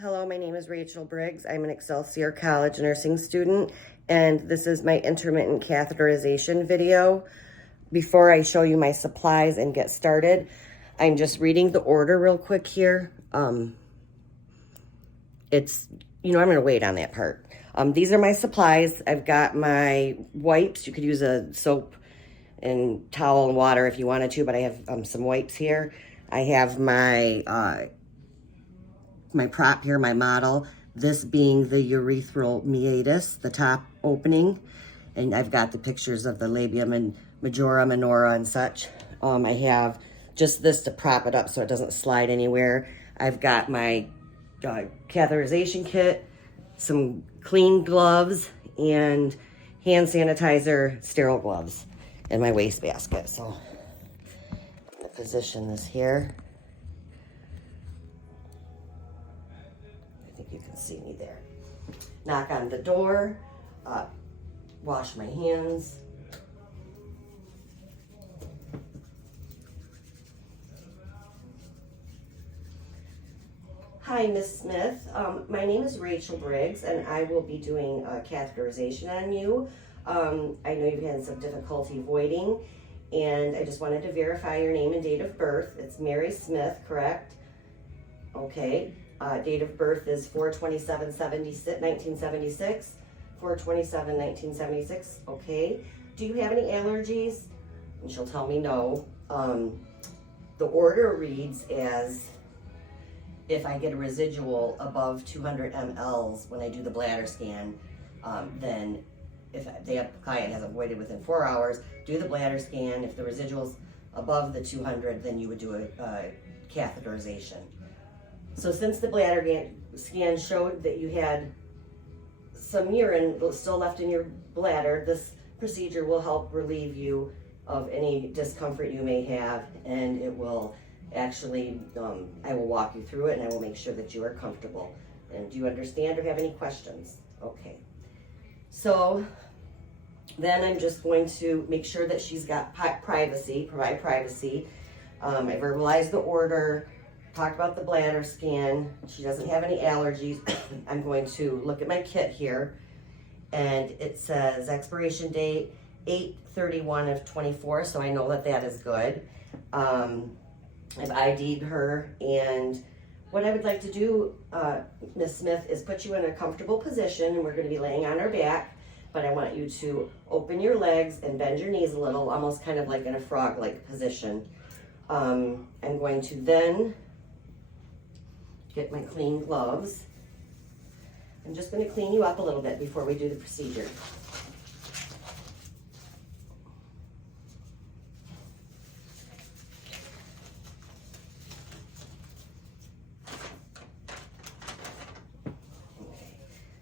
Hello, my name is Rachel Briggs. I'm an Excelsior College nursing student, and this is my intermittent catheterization video. Before I show you my supplies and get started, I'm just reading the order real quick here. I'm gonna wait on that part. These are my supplies. I've got my wipes. You could use a soap and towel and water if you wanted to, but I have some wipes here. I have my prop here, my model, this being the urethral meatus, the top opening. And I've got the pictures of the labium and majora, minora, and such. I have just this to prop it up so it doesn't slide anywhere. I've got my catheterization kit, some clean gloves, and hand sanitizer, sterile gloves in my wastebasket. So I'm gonna position this here. I think you can see me there. Knock on the door, wash my hands. Hi, Miss Smith. My name is Rachel Briggs, and I will be doing catheterization on you. I know you've had some difficulty voiding, and I just wanted to verify your name and date of birth. It's Mary Smith, correct? Okay. Date of birth is 4/27/1976. 4/27/1976. Okay. Do you have any allergies? And she'll tell me no. The order reads as if I get a residual above 200 mLs when I do the bladder scan, then if the client hasn't voided within 4 hours, do the bladder scan. If the residual's above the 200, then you would do a catheterization. So since the bladder scan showed that you had some urine still left in your bladder, this procedure will help relieve you of any discomfort you may have, and it will actually, I will walk you through it and I will make sure that you are comfortable. And do you understand or have any questions? Okay. So then I'm just going to make sure that she's got privacy, provide privacy. I verbalized the order, talked about the bladder scan. She doesn't have any allergies. I'm going to look at my kit here, and it says expiration date 8/31/24, so I know that that is good. I've ID'd her, and what I would like to do, Miss Smith, is put you in a comfortable position, and we're going to be laying on our back, but I want you to open your legs and bend your knees a little, almost kind of like in a frog-like position. I'm going to then get my clean gloves. I'm just going to clean you up a little bit before we do the procedure.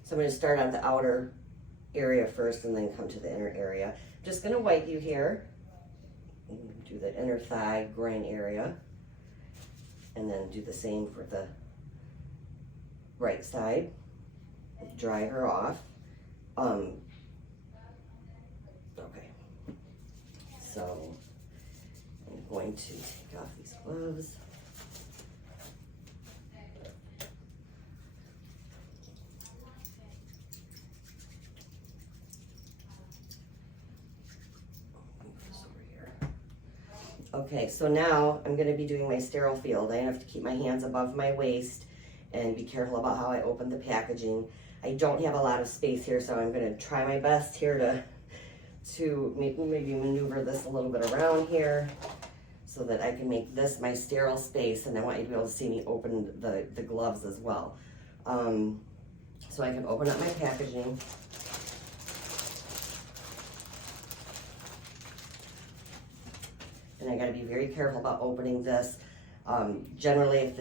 So I'm going to start on the outer area first and then come to the inner area. I'm just going to wipe you here. Do the inner thigh groin area. And then do the same for the right side. Dry her off. Okay. So I'm going to take off these gloves. Okay, so now I'm going to be doing my sterile field. I have to keep my hands above my waist and be careful about how I open the packaging. I don't have a lot of space here, so I'm going to try my best here to maybe maneuver this a little bit around here so that I can make this my sterile space, and I want you to be able to see me open the gloves as well. So I can open up my packaging. And I got to be very careful about opening this. Generally,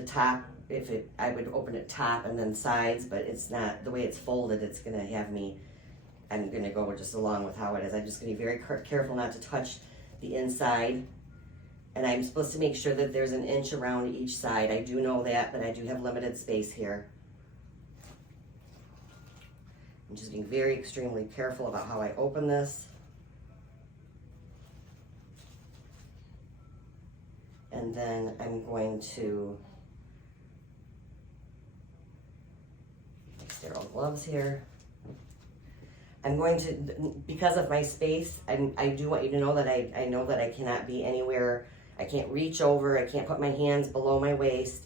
I would open it top and then sides, but it's not, the way it's folded, it's going to have me, I'm going to go just along with how it is. I'm just going to be very careful not to touch the inside. And I'm supposed to make sure that there's an inch around each side. I do know that, but I do have limited space here. I'm just being very extremely careful about how I open this. And then I'm going to sterile gloves here. I'm going to, because of my space, I do want you to know that I know that I cannot be anywhere. I can't reach over. I can't put my hands below my waist.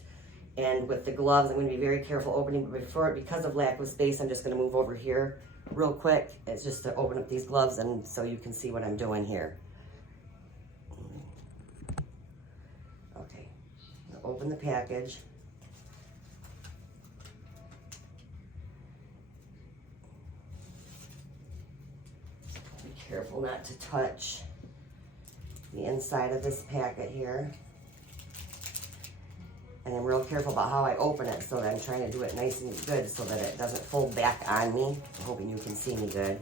And with the gloves, I'm going to be very careful opening. But because of lack of space, I'm just going to move over here real quick. It's just to open up these gloves and so you can see what I'm doing here. Okay, open the package. Be careful not to touch the inside of this packet here. And I'm real careful about how I open it, so that I'm trying to do it nice and good so that it doesn't fold back on me. I'm hoping you can see me good.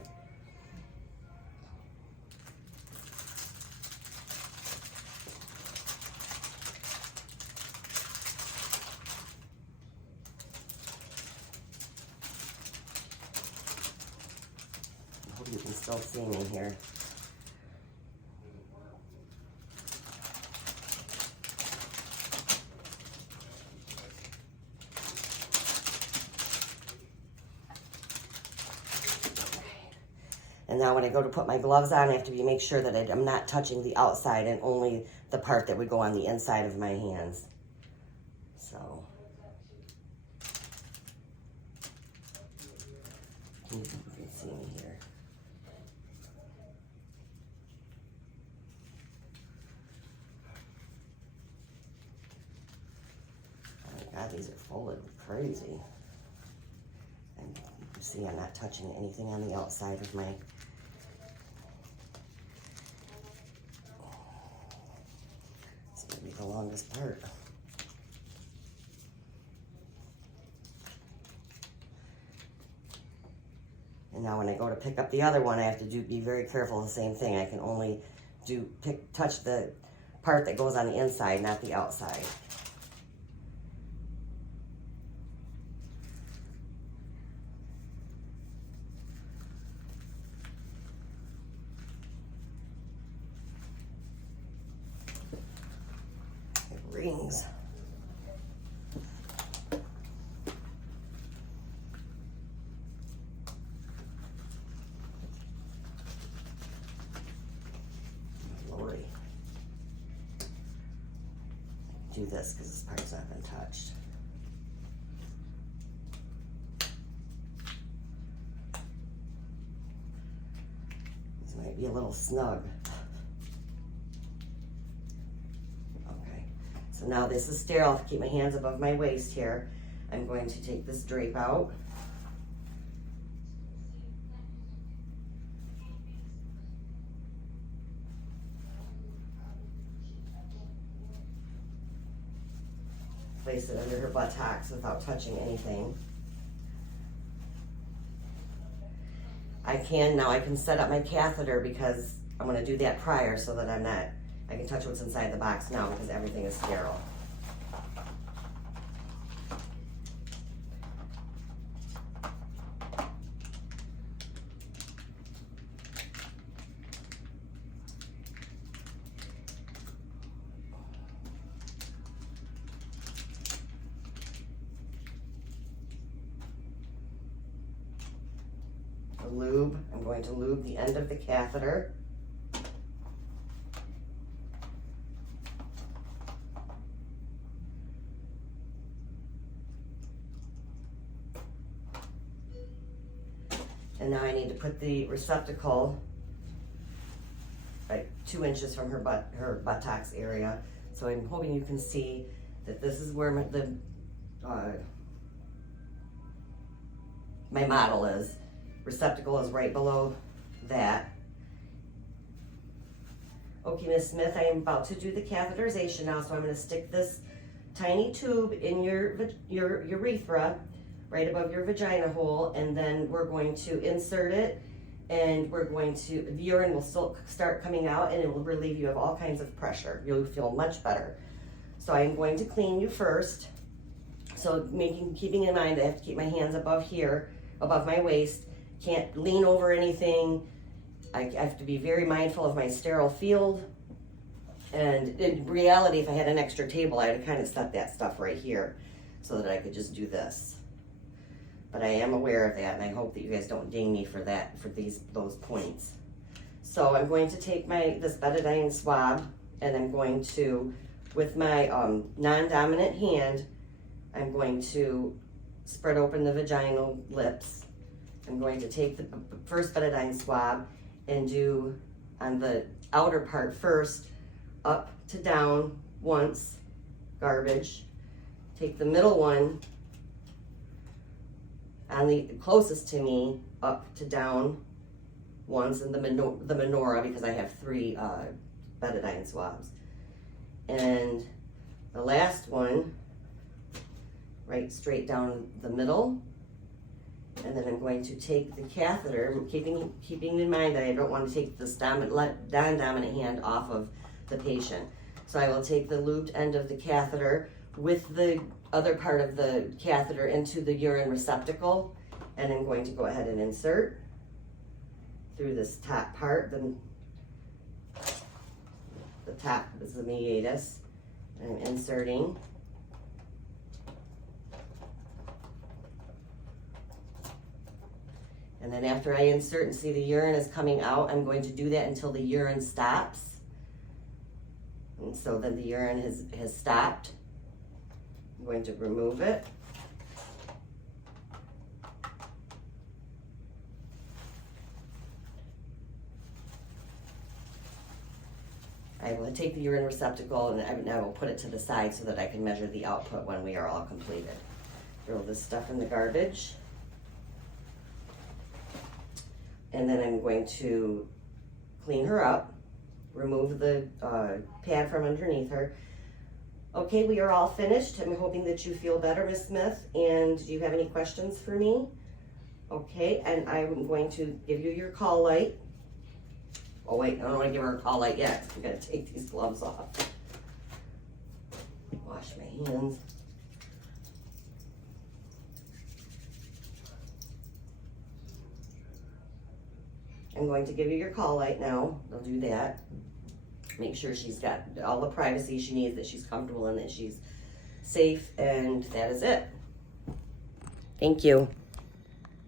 I hope you can still see me here. And now when I go to put my gloves on, I have to make sure that I'm not touching the outside and only the part that would go on the inside of my hands. So, you can see me here. Oh my God, these are folded crazy. And you see I'm not touching anything on the outside of my. The longest part. And now when I go to pick up the other one, I have to be very careful of the same thing. I can only touch the part that goes on the inside, not the outside. Rings. Lordy. Do this because this part's not been touched. This might be a little snug. So now this is sterile. To keep my hands above my waist here, I'm going to take this drape out. Place it under her buttocks without touching anything. I can set up my catheter because I'm going to do that prior so that I can touch what's inside the box now because everything is sterile. The lube, I'm going to lube the end of the catheter. And now I need to put the receptacle like 2 inches from her buttocks area. So I'm hoping you can see that this is where my model is. Receptacle is right below that. Okay, Miss Smith, I am about to do the catheterization now, so I'm going to stick this tiny tube in your urethra, right above your vagina hole, and then we're going to insert it, and the urine will still start coming out, and it will relieve you of all kinds of pressure. You'll feel much better. So I'm going to clean you first. So keeping in mind I have to keep my hands above here, above my waist. Can't lean over anything. I have to be very mindful of my sterile field. And in reality, if I had an extra table, I would kind of set that stuff right here so that I could just do this. but I am aware of that, and I hope that you guys don't ding me for that, for those points. So I'm going to take this betadine swab, and I'm going to, with my non-dominant hand, I'm going to spread open the vaginal lips. I'm going to take the first betadine swab and do on the outer part first, up to down once, garbage. Take the middle one on the closest to me, up to down once, in the menorah, because I have 3 betadine swabs. And the last one, right straight down the middle. And then I'm going to take the catheter, keeping in mind that I don't want to take this non-dominant hand off of the patient. So I will take the lubed end of the catheter with the other part of the catheter into the urine receptacle, and I'm going to go ahead and insert through this top part. The top is the meatus, and I'm inserting. And then after I insert and see the urine is coming out, I'm going to do that until the urine stops. And so then the urine has stopped. I'm going to remove it. I will take the urine receptacle and I will put it to the side so that I can measure the output when we are all completed. Throw this stuff in the garbage. And then I'm going to clean her up, remove the pad from underneath her. Okay, we are all finished. I'm hoping that you feel better, Ms. Smith. And do you have any questions for me? Okay, and I'm going to give you your call light. Oh wait, I don't want to give her a call light yet. I'm gonna take these gloves off. Wash my hands. I'm going to give you your call light now. I'll do that. Make sure she's got all the privacy she needs, that she's comfortable and that she's safe, and that is it. Thank you.